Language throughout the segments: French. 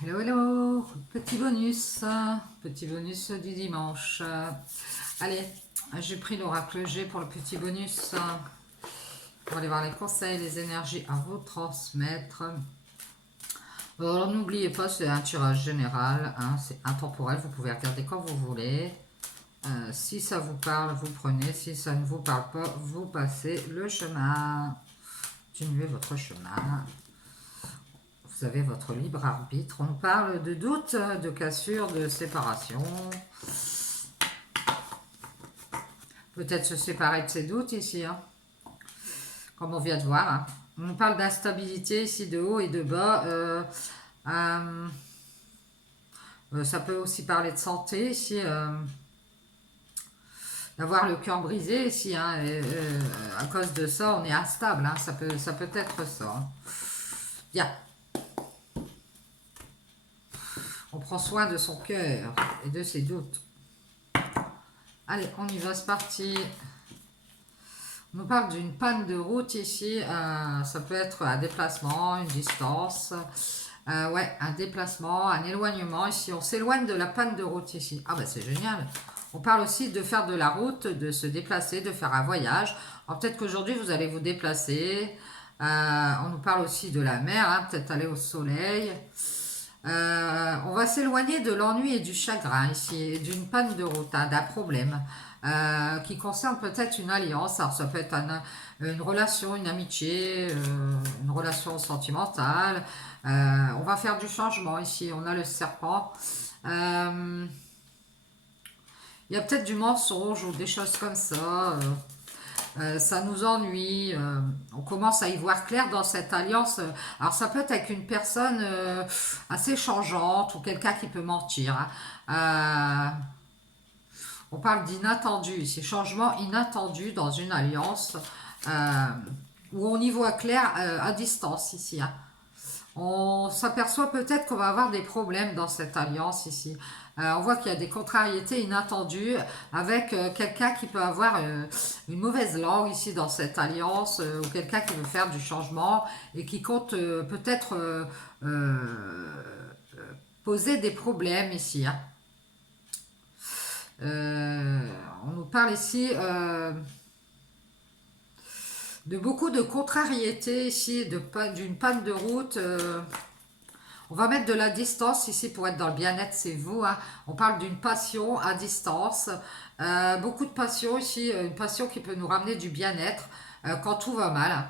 Hello, hello, petit bonus du dimanche. Allez, j'ai pris l'oracle G pour le petit bonus. On va aller voir les conseils, les énergies à vous transmettre. Alors n'oubliez pas, c'est un tirage général, hein, c'est intemporel, vous pouvez regarder quand vous voulez. Si ça vous parle, vous prenez, si ça ne vous parle pas, vous passez le chemin. Continuez votre chemin. Vous avez votre libre arbitre. On parle de doute, de cassure, de séparation. Peut-être se séparer de ses doutes ici, hein, comme on vient de voir. Hein. On parle d'instabilité ici de haut et de bas. Ça peut aussi parler de santé ici. D'avoir le cœur brisé ici. Hein, à cause de ça, on est instable. Hein, ça peut être ça. Hein. Bien. On prend soin de son cœur et de ses doutes. Allez, on y va, c'est parti. On nous parle d'une panne de route ici. Ça peut être un déplacement, une distance. Ouais, un déplacement, un éloignement ici. On s'éloigne de la panne de route ici. Ah ben c'est génial. On parle aussi de faire de la route, de se déplacer, de faire un voyage. Alors peut-être qu'aujourd'hui vous allez vous déplacer. On nous parle aussi de la mer, hein, peut-être aller au soleil. On va s'éloigner de l'ennui et du chagrin ici, d'une panne de route, hein, d'un problème qui concerne peut-être une alliance. Alors ça peut être une relation, une amitié, une relation sentimentale. On va faire du changement ici. On a le serpent. Il y a peut-être du mensonge ou des choses comme ça. Ça nous ennuie, on commence à y voir clair dans cette alliance. Alors ça peut être avec une personne assez changeante ou quelqu'un qui peut mentir. Hein. On parle d'inattendu, ces changements inattendus dans une alliance où on y voit clair à distance ici. Hein. On s'aperçoit peut-être qu'on va avoir des problèmes dans cette alliance ici. On voit qu'il y a des contrariétés inattendues avec quelqu'un qui peut avoir une mauvaise langue ici dans cette alliance ou quelqu'un qui veut faire du changement et qui compte peut-être poser des problèmes ici. Hein. On nous parle ici de beaucoup de contrariétés ici, d'une panne de route. On va mettre de la distance ici pour être dans le bien-être, c'est vous. Hein. On parle d'une passion à distance. Beaucoup de passion ici, une passion qui peut nous ramener du bien-être quand tout va mal.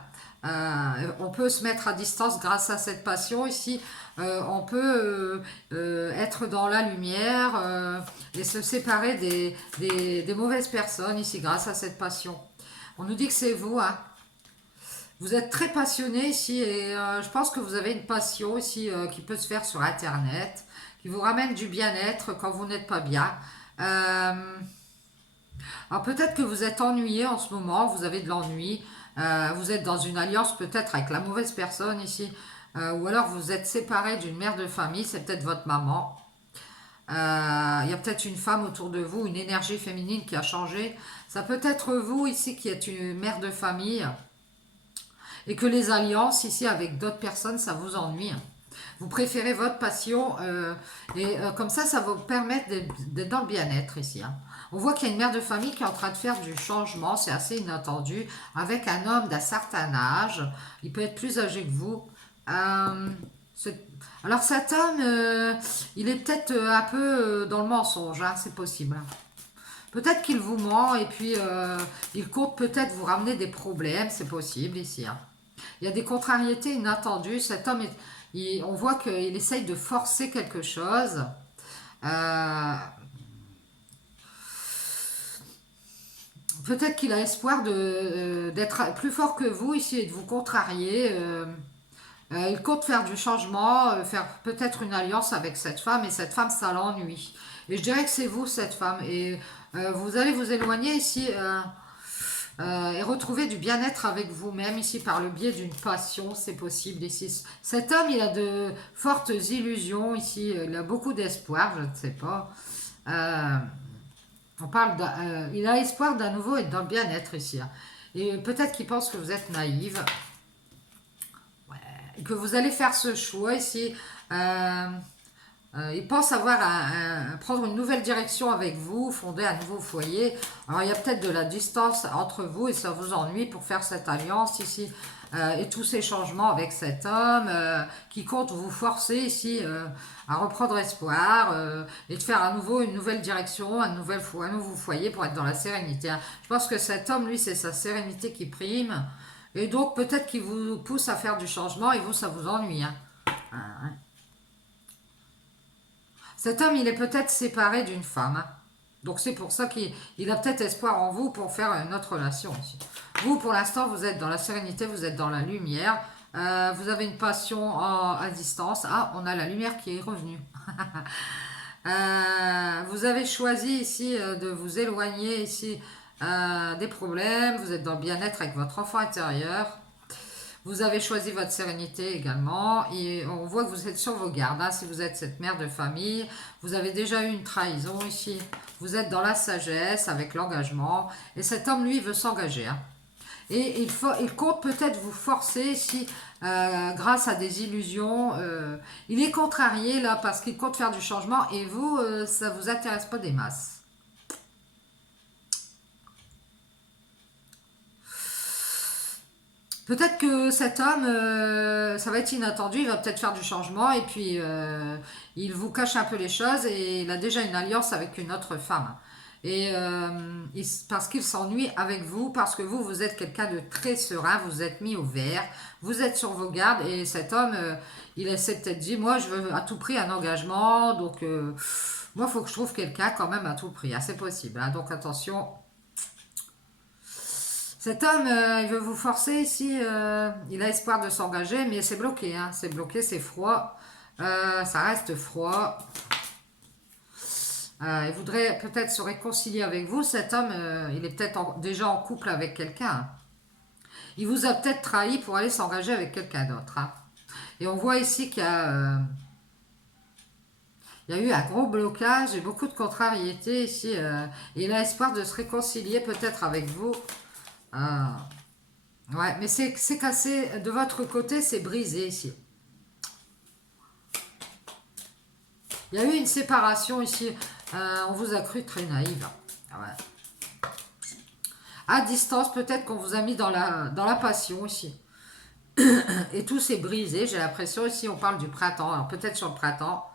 On peut se mettre à distance grâce à cette passion ici. On peut être dans la lumière et se séparer des mauvaises personnes ici grâce à cette passion. On nous dit que c'est vous, hein. Vous êtes très passionné ici et je pense que vous avez une passion ici qui peut se faire sur Internet, qui vous ramène du bien-être quand vous n'êtes pas bien. Alors peut-être que vous êtes ennuyé en ce moment, vous avez de l'ennui, vous êtes dans une alliance peut-être avec la mauvaise personne ici, ou alors vous êtes séparé d'une mère de famille, c'est peut-être votre maman. Il y a peut-être une femme autour de vous, une énergie féminine qui a changé. Ça peut être vous ici qui êtes une mère de famille et que les alliances ici avec d'autres personnes, ça vous ennuie. Vous préférez votre passion et comme ça va vous permettre d'être dans le bien-être ici. Hein. On voit qu'il y a une mère de famille qui est en train de faire du changement, c'est assez inattendu, avec un homme d'un certain âge. Il peut être plus âgé que vous. Euh, alors cet homme, il est peut-être un peu dans le mensonge, hein, c'est possible. Hein. Peut-être qu'il vous ment et puis il compte peut-être vous ramener des problèmes, c'est possible ici. Hein. Il y a des contrariétés inattendues. Cet homme, on voit qu'il essaye de forcer quelque chose. Peut-être qu'il a espoir d'être plus fort que vous ici et de vous contrarier. Il compte faire du changement, faire peut-être une alliance avec cette femme et cette femme, ça l'ennuie. Et je dirais que c'est vous, cette femme. Et vous allez vous éloigner ici et retrouver du bien-être avec vous-même ici par le biais d'une passion, c'est possible ici. Cet homme, il a de fortes illusions ici, il a beaucoup d'espoir, je ne sais pas. Il a espoir d'à nouveau être dans le bien-être ici. Hein. Et peut-être qu'il pense que vous êtes naïve, ouais, que vous allez faire ce choix ici. Il pense avoir prendre une nouvelle direction avec vous, fonder un nouveau foyer. Alors il y a peut-être de la distance entre vous et ça vous ennuie pour faire cette alliance ici et tous ces changements avec cet homme qui compte vous forcer ici à reprendre espoir et de faire à nouveau une nouvelle direction, un nouveau foyer pour être dans la sérénité, hein. Je pense que cet homme, lui, c'est sa sérénité qui prime et donc peut-être qu'il vous pousse à faire du changement et vous, ça vous ennuie, hein. Cet homme, il est peut-être séparé d'une femme, hein. Donc c'est pour ça qu'il a peut-être espoir en vous pour faire une autre relation aussi. Vous, pour l'instant, vous êtes dans la sérénité, vous êtes dans la lumière. Vous avez une passion à distance. Ah, on a la lumière qui est revenue. Vous avez choisi ici de vous éloigner ici des problèmes. Vous êtes dans le bien-être avec votre enfant intérieur. Vous avez choisi votre sérénité également et on voit que vous êtes sur vos gardes, hein. Si vous êtes cette mère de famille, vous avez déjà eu une trahison ici. Vous êtes dans la sagesse avec l'engagement et cet homme, lui, veut s'engager, hein. Et il compte peut-être vous forcer si, grâce à des illusions, il est contrarié là parce qu'il compte faire du changement et vous, ça vous intéresse pas des masses. Peut-être que cet homme, ça va être inattendu, il va peut-être faire du changement et puis il vous cache un peu les choses et il a déjà une alliance avec une autre femme. Et parce qu'il s'ennuie avec vous, parce que vous, vous êtes quelqu'un de très serein, vous êtes mis au vert, vous êtes sur vos gardes et cet homme, il essaie peut-être dit, moi je veux à tout prix un engagement, donc moi il faut que je trouve quelqu'un quand même à tout prix, ah, c'est possible, hein. Donc attention, cet homme, il veut vous forcer ici. Il a espoir de s'engager, mais c'est bloqué, hein. C'est bloqué, c'est froid. Ça reste froid. Il voudrait peut-être se réconcilier avec vous. Cet homme, il est peut-être déjà en couple avec quelqu'un. Il vous a peut-être trahi pour aller s'engager avec quelqu'un d'autre, hein. Et on voit ici qu'il y a eu un gros blocage et beaucoup de contrariétés ici. Et il a espoir de se réconcilier peut-être avec vous. Euh, Ouais, mais c'est cassé. De votre côté, c'est brisé ici. Il y a eu une séparation ici. On vous a cru très naïve. Ah ouais. À distance, peut-être qu'on vous a mis dans la passion ici. Et tout s'est brisé. J'ai l'impression ici, on parle du printemps. Alors peut-être sur le printemps.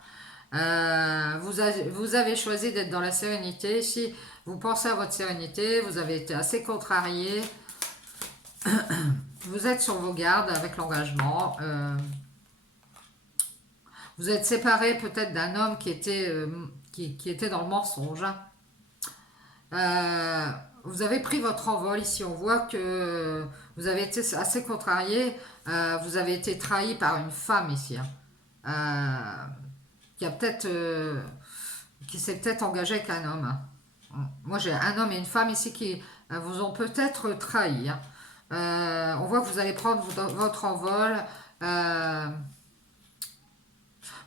Vous avez choisi d'être dans la sérénité. Ici, vous pensez à votre sérénité. Vous avez été assez contrarié. Vous êtes sur vos gardes avec l'engagement. Vous êtes séparé peut-être d'un homme qui était dans le mensonge. Euh, vous avez pris votre envol ici. On voit que vous avez été assez contrarié. Vous avez été trahi par une femme ici, hein. Qui a peut-être, qui s'est peut-être engagé avec un homme, hein. Moi, j'ai un homme et une femme ici qui vous ont peut-être trahi, hein. On voit que vous allez prendre votre envol. Euh,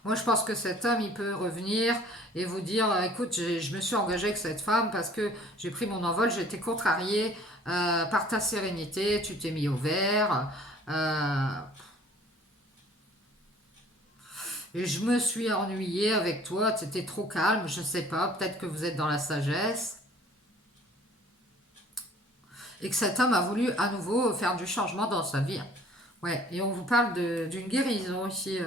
Moi, je pense que cet homme, il peut revenir et vous dire, écoute, je me suis engagé avec cette femme parce que j'ai pris mon envol, j'ai été contrarié par ta sérénité, tu t'es mis au vert, euh, et je me suis ennuyé avec toi, c'était trop calme, je ne sais pas, peut-être que vous êtes dans la sagesse, et que cet homme a voulu à nouveau faire du changement dans sa vie. Ouais, et on vous parle d'une guérison ici.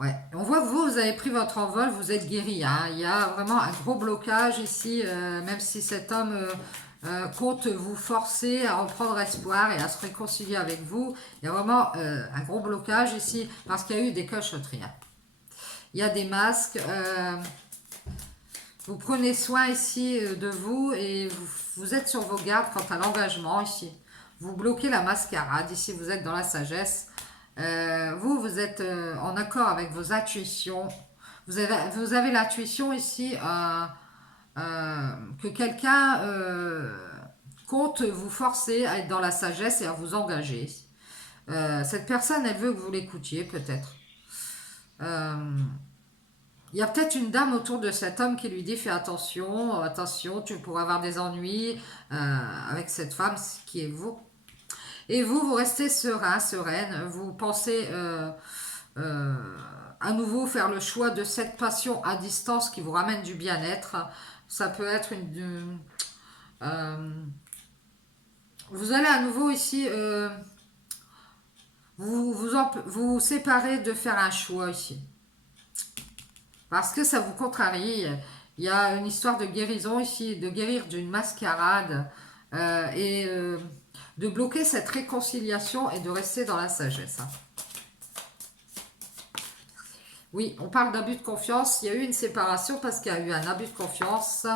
Ouais, on voit que vous avez pris votre envol, vous êtes guéri, hein. Il y a vraiment un gros blocage ici, même si cet homme compte vous forcer à reprendre espoir et à se réconcilier avec vous. Il y a vraiment un gros blocage ici parce qu'il y a eu des cachotteries, hein. Il y a des masques. Vous prenez soin ici de vous et vous êtes sur vos gardes quant à l'engagement ici. Vous bloquez la mascarade. Ici, vous êtes dans la sagesse. Vous êtes en accord avec vos intuitions. Vous avez l'intuition ici que quelqu'un compte vous forcer à être dans la sagesse et à vous engager. Cette personne, elle veut que vous l'écoutiez peut-être. Euh, il y a peut-être une dame autour de cet homme qui lui dit fais attention, attention, tu pourras avoir des ennuis avec cette femme qui est vous. Et vous, vous restez serein, sereine. Vous pensez euh, à nouveau faire le choix de cette passion à distance qui vous ramène du bien-être. Ça peut être euh, vous allez à nouveau ici vous séparer de faire un choix ici. Parce que ça vous contrarie. Il y a une histoire de guérison ici, de guérir d'une mascarade et de bloquer cette réconciliation et de rester dans la sagesse. Oui, on parle d'abus de confiance. Il y a eu une séparation parce qu'il y a eu un abus de confiance.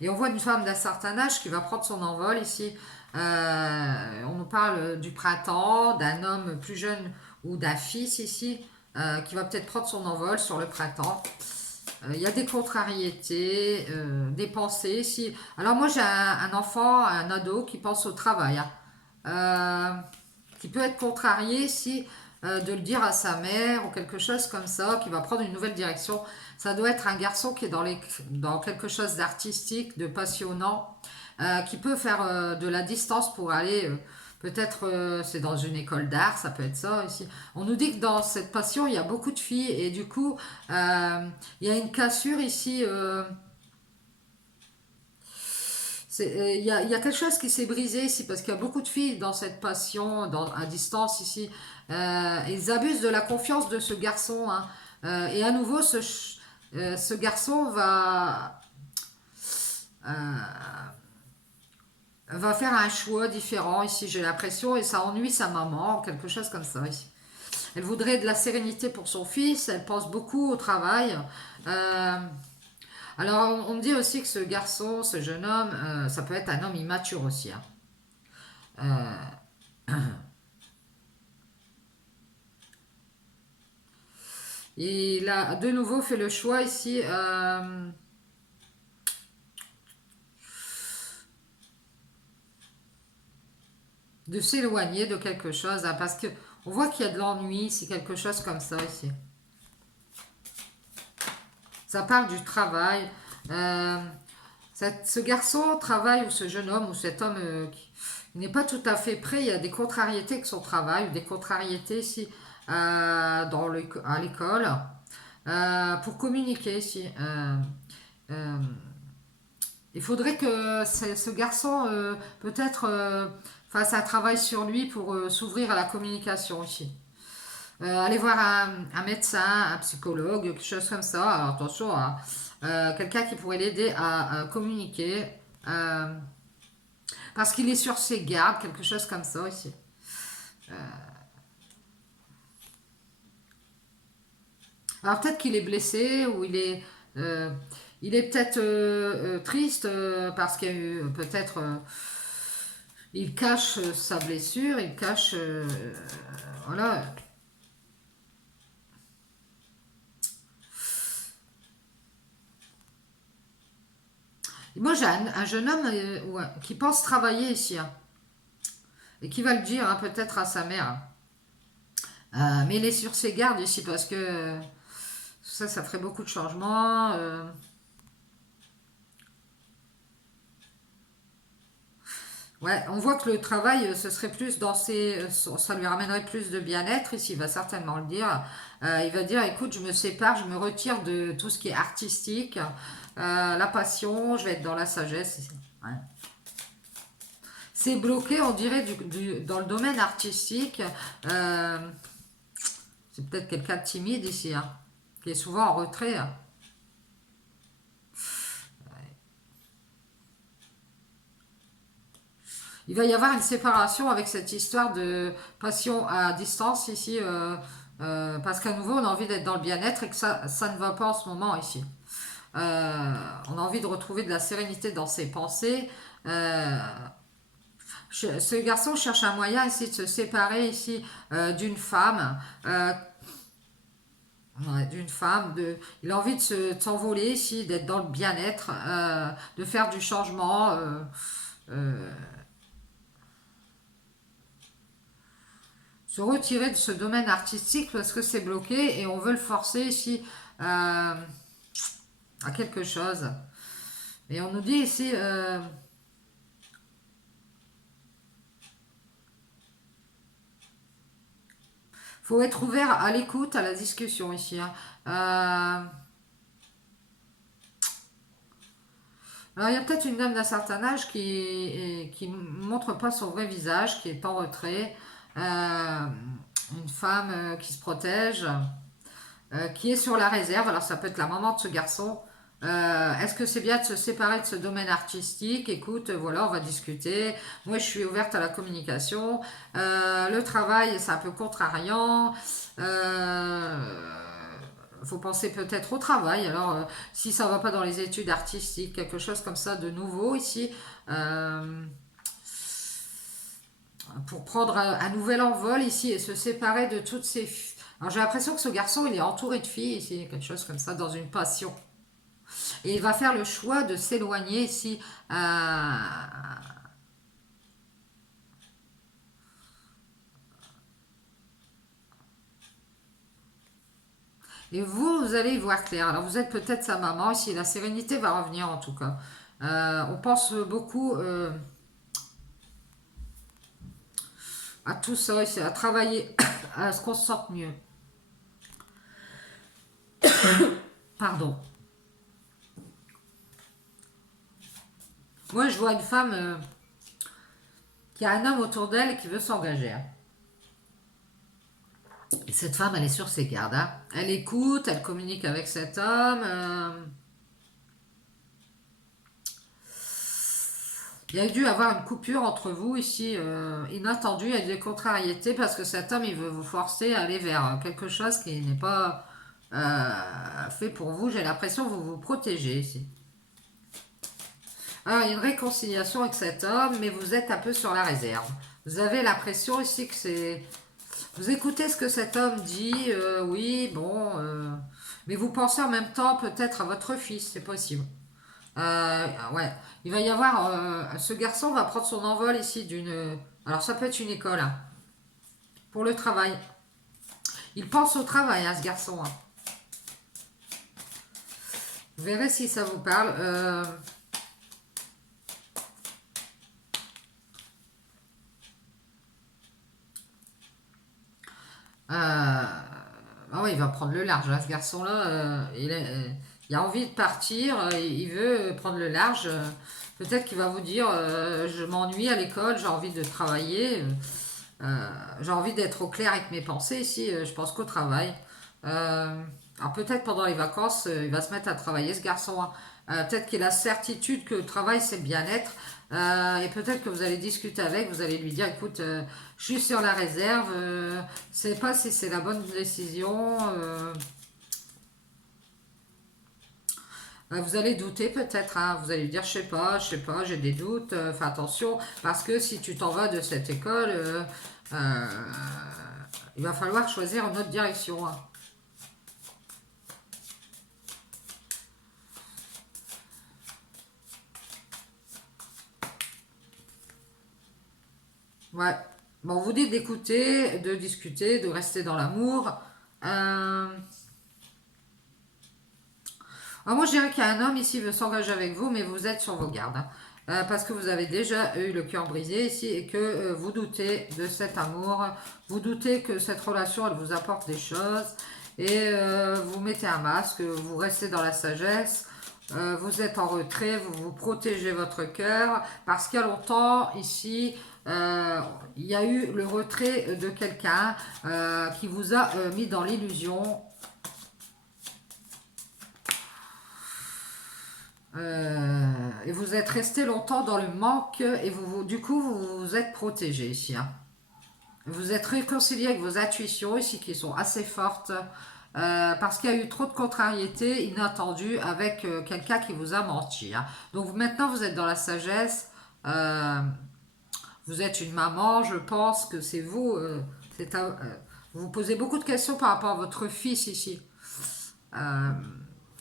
Et on voit une femme d'un certain âge qui va prendre son envol ici. On nous parle du printemps, d'un homme plus jeune ou d'un fils ici qui va peut-être prendre son envol sur le printemps. Il y a des contrariétés, des pensées ici. Alors moi j'ai un enfant, un ado qui pense au travail, hein. Qui peut être contrarié ici de le dire à sa mère ou quelque chose comme ça, qui va prendre une nouvelle direction. Ça doit être un garçon qui est dans quelque chose d'artistique, de passionnant, qui peut faire de la distance pour aller, peut-être c'est dans une école d'art, ça peut être ça ici. On nous dit que dans cette passion, il y a beaucoup de filles et du coup, il y a une cassure ici. Il y a quelque chose qui s'est brisé ici parce qu'il y a beaucoup de filles dans cette passion, à distance ici. Ils abusent de la confiance de ce garçon, hein. Et à nouveau, ce garçon va faire un choix différent ici, j'ai l'impression, et ça ennuie sa maman, quelque chose comme ça ici. Elle voudrait de la sérénité pour son fils, elle pense beaucoup au travail. Euh, alors, on me dit aussi que ce garçon, ce jeune homme, ça peut être un homme immature aussi, hein. Il a de nouveau fait le choix ici de s'éloigner de quelque chose, hein, parce que on voit qu'il y a de l'ennui, c'est quelque chose comme ça ici. Ça parle du travail. Euh, ce garçon travaille, ou ce jeune homme, ou cet homme qui n'est pas tout à fait prêt. Il y a des contrariétés avec son travail, ou des contrariétés ici à l'école, pour communiquer ici. Euh, il faudrait que ce garçon, peut-être, fasse un travail sur lui pour s'ouvrir à la communication ici. Aller voir un médecin, un psychologue, quelque chose comme ça. Alors, attention, hein, quelqu'un qui pourrait l'aider à communiquer. euh, Parce qu'il est sur ses gardes, quelque chose comme ça ici. Alors peut-être qu'il est blessé ou euh, il est peut-être triste parce qu'il y a eu peut-être... il cache sa blessure, il cache... voilà. Et moi j'ai un jeune homme ouais, qui pense travailler ici, hein, et qui va le dire hein, peut-être à sa mère. Mais il est sur ses gardes ici parce que ça ferait beaucoup de changements. Ouais, on voit que le travail, ce serait plus dans ça lui ramènerait plus de bien-être. Ici, il va certainement le dire. Il va dire, écoute, je me sépare, je me retire de tout ce qui est artistique, la passion, je vais être dans la sagesse. Ouais. C'est bloqué, on dirait, dans le domaine artistique. Euh, c'est peut-être quelqu'un de timide ici, hein, qui est souvent en retrait, hein. Il va y avoir une séparation avec cette histoire de passion à distance ici, parce qu'à nouveau, on a envie d'être dans le bien-être et que ça ne va pas en ce moment ici. On a envie de retrouver de la sérénité dans ses pensées. Euh, Ce garçon cherche un moyen ici de se séparer ici d'une femme. Ouais, d'une femme, il a envie de s'envoler ici, d'être dans le bien-être, de faire du changement, euh, se retirer de ce domaine artistique parce que c'est bloqué et on veut le forcer ici à quelque chose. Et on nous dit ici, faut être ouvert à l'écoute, à la discussion ici, hein. Alors, il y a peut-être une dame d'un certain âge qui montre pas son vrai visage, qui est en retrait. Une femme qui se protège, qui est sur la réserve. Alors, ça peut être la maman de ce garçon. Est-ce que c'est bien de se séparer de ce domaine artistique? Écoute, voilà, on va discuter. Moi, je suis ouverte à la communication. Le travail, c'est un peu contrariant. Faut penser peut-être au travail. Alors, si ça va pas dans les études artistiques, quelque chose comme ça de nouveau ici, euh, pour prendre un nouvel envol ici et se séparer de toutes ces... Alors, j'ai l'impression que ce garçon, il est entouré de filles ici, quelque chose comme ça, dans une passion. Et il va faire le choix de s'éloigner ici. Et vous allez y voir clair. Alors, vous êtes peut-être sa maman ici. La sérénité va revenir en tout cas. On pense beaucoup à tout ça ici, à travailler, à ce qu'on se sente mieux. Pardon. Moi, je vois une femme qui a un homme autour d'elle et qui veut s'engager, hein. Et cette femme, elle est sur ses gardes, hein. Elle écoute, elle communique avec cet homme. Il y a dû avoir une coupure entre vous ici, inattendue. Il y a des contrariétés parce que cet homme, il veut vous forcer à aller vers quelque chose qui n'est pas fait pour vous. J'ai l'impression que vous vous protégez ici. Alors, il y a une réconciliation avec cet homme, mais vous êtes un peu sur la réserve. Vous avez l'impression ici que c'est... Vous écoutez ce que cet homme dit, oui, bon, mais vous pensez en même temps peut-être à votre fils, c'est possible. Ouais, il va y avoir... ce garçon va prendre son envol ici d'une... Alors, ça peut être une école, hein, pour le travail. Il pense au travail, hein, ce garçon, hein. Vous verrez si ça vous parle. Ah ouais, il va prendre le large, hein, ce garçon-là. Il a envie de partir, il veut prendre le large. Peut-être qu'il va vous dire, je m'ennuie à l'école, j'ai envie de travailler, j'ai envie d'être au clair avec mes pensées ici, je pense qu'au travail. Alors peut-être pendant les vacances, il va se mettre à travailler, ce garçon, hein. Peut-être qu'il a certitude que le travail, c'est le bien-être. Et peut-être que vous allez discuter avec, vous allez lui dire, écoute, je suis sur la réserve, je sais pas si c'est la bonne décision. Vous allez douter peut-être, hein. Vous allez lui dire, je sais pas, j'ai des doutes, fais attention, parce que si tu t'en vas de cette école, euh, il va falloir choisir une autre direction, hein. Ouais. Bon, vous dites d'écouter, de discuter, de rester dans l'amour. Euh, moi, je dirais qu'il y a un homme ici qui veut s'engager avec vous, mais vous êtes sur vos gardes, hein. Parce que vous avez déjà eu le cœur brisé ici et que vous doutez de cet amour. Vous doutez que cette relation, elle vous apporte des choses. Et vous mettez un masque, vous restez dans la sagesse. Vous êtes en retrait, vous protégez votre cœur. Parce qu'il y a longtemps, ici, euh, il y a eu le retrait de quelqu'un qui vous a mis dans l'illusion. Et vous êtes resté longtemps dans le manque et du coup vous vous êtes protégé ici, hein. Vous êtes réconcilié avec vos intuitions ici qui sont assez fortes parce qu'il y a eu trop de contrariétés inattendues avec quelqu'un qui vous a menti, hein. Donc maintenant vous êtes dans la sagesse. Euh, vous êtes une maman, je pense que c'est vous. Vous vous posez beaucoup de questions par rapport à votre fils ici. Euh,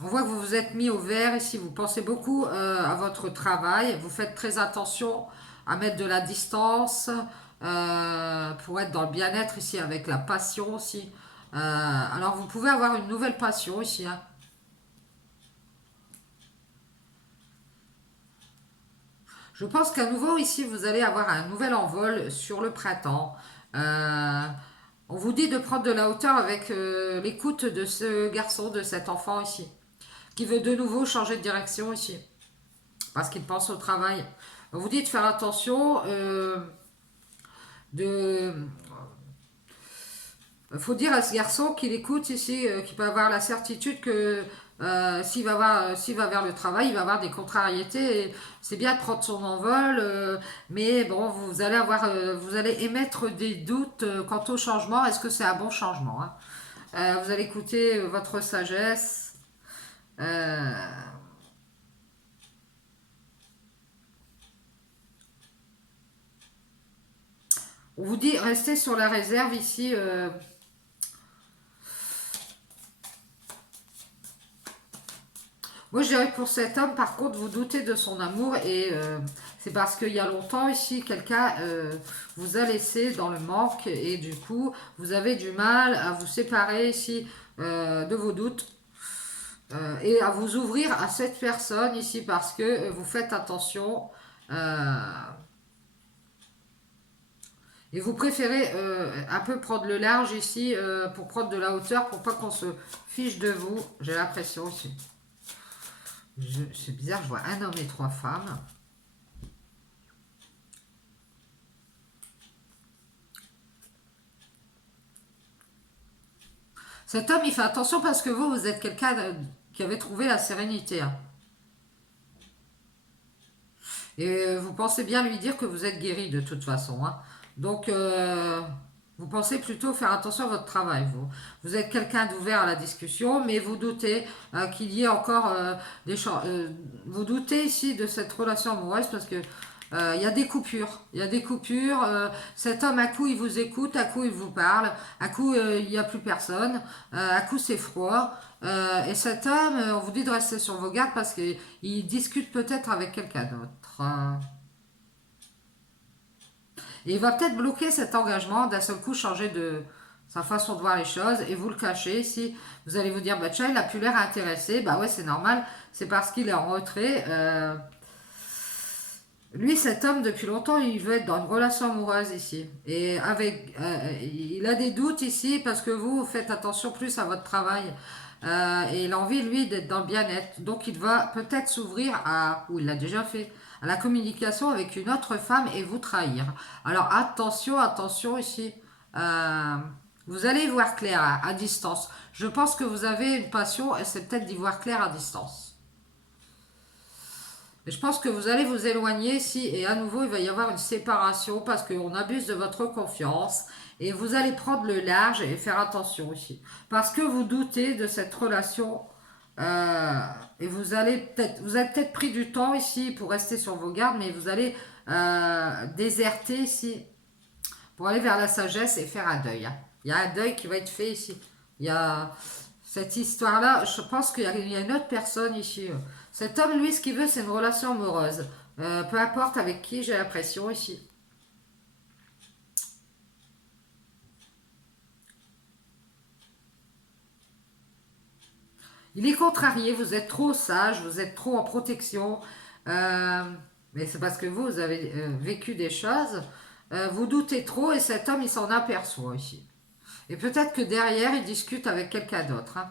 On voit que vous vous êtes mis au vert ici, vous pensez beaucoup à votre travail, vous faites très attention à mettre de la distance pour être dans le bien-être ici avec la passion aussi. Alors vous pouvez avoir une nouvelle passion ici, hein. Je pense qu'à nouveau ici vous allez avoir un nouvel envol sur le printemps. Euh, On vous dit de prendre de la hauteur avec l'écoute de ce garçon, de cet enfant ici, qui veut de nouveau changer de direction ici, parce qu'il pense au travail. On vous dit de faire attention, de... Il faut dire à ce garçon qu'il écoute ici, qu'il peut avoir la certitude que s'il va vers le travail, il va avoir des contrariétés. C'est bien de prendre son envol, mais bon, vous allez émettre des doutes quant au changement. Est-ce que c'est un bon changement, hein? Vous allez écouter votre sagesse. Euh, on vous dit restez sur la réserve ici. Moi, je dirais que pour cet homme, par contre, vous doutez de son amour et c'est parce qu'il y a longtemps ici, quelqu'un vous a laissé dans le manque et du coup, vous avez du mal à vous séparer ici de vos doutes et à vous ouvrir à cette personne ici parce que vous faites attention et vous préférez un peu prendre le large ici pour prendre de la hauteur pour pas qu'on se fiche de vous. J'ai l'impression ici. C'est bizarre, je vois un homme et 3 femmes. Cet homme, il fait attention parce que vous êtes quelqu'un qui avait trouvé la sérénité, hein. Et vous pensez bien lui dire que vous êtes guéri de toute façon, hein. Donc, vous pensez plutôt faire attention à votre travail, vous. Vous êtes quelqu'un d'ouvert à la discussion, mais vous doutez qu'il y ait encore des choses. Vous doutez ici de cette relation amoureuse parce que il y a des coupures. Il y a des coupures. Cet homme, à coup, il vous écoute, à coup, il vous parle, à coup, il n'y a plus personne, à coup, c'est froid. Et cet homme, on vous dit de rester sur vos gardes parce qu'il discute peut-être avec quelqu'un d'autre. Et il va peut-être bloquer cet engagement, d'un seul coup changer de sa façon de voir les choses et vous le cachez. Si vous allez vous dire, bah tiens, il a plus l'air intéressé, bah ouais, c'est normal, c'est parce qu'il est en retrait. Lui, cet homme, depuis longtemps, il veut être dans une relation amoureuse ici. Et il a des doutes ici parce que vous faites attention plus à votre travail. Et il a envie, lui, d'être dans le bien-être. Donc, il va peut-être s'ouvrir à, ou il l'a déjà fait, à la communication avec une autre femme et vous trahir. Alors, attention, attention ici. Euh, vous allez y voir clair à distance. Je pense que vous avez une passion et c'est peut-être d'y voir clair à distance. Mais je pense que vous allez vous éloigner si, et à nouveau, il va y avoir une séparation parce qu'on abuse de votre confiance et vous allez prendre le large et faire attention ici. Parce que vous doutez de cette relation euh, et vous avez peut-être pris du temps ici pour rester sur vos gardes, mais vous allez déserter ici pour aller vers la sagesse et faire un deuil, hein. Il y a un deuil qui va être fait ici. Il y a cette histoire-là, je pense qu'il y a une autre personne ici. Cet homme, lui, ce qu'il veut, c'est une relation amoureuse. Peu importe avec qui, j'ai l'impression ici. Il est contrarié, vous êtes trop sage, vous êtes trop en protection. Euh, mais c'est parce que vous avez vécu des choses. Vous doutez trop et cet homme, il s'en aperçoit ici. Et peut-être que derrière, il discute avec quelqu'un d'autre, hein,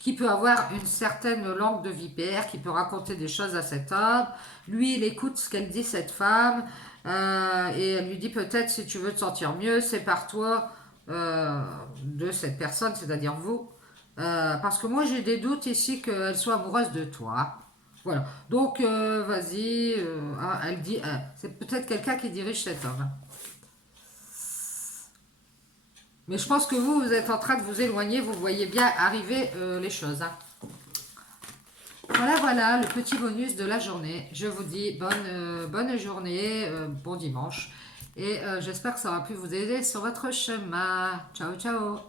qui peut avoir une certaine langue de vipère, qui peut raconter des choses à cet homme. Lui, il écoute ce qu'elle dit, cette femme, et elle lui dit peut-être si tu veux te sentir mieux, sépare-toi de cette personne, c'est-à-dire vous. Parce que moi, j'ai des doutes ici qu'elle soit amoureuse de toi. Voilà. Donc, vas-y, hein, elle dit, c'est peut-être quelqu'un qui dirige cet homme. Mais je pense que vous êtes en train de vous éloigner, vous voyez bien arriver les choses, hein. Voilà, voilà, le petit bonus de la journée. Je vous dis bonne journée, bon dimanche. Et j'espère que ça aura pu vous aider sur votre chemin. Ciao, ciao.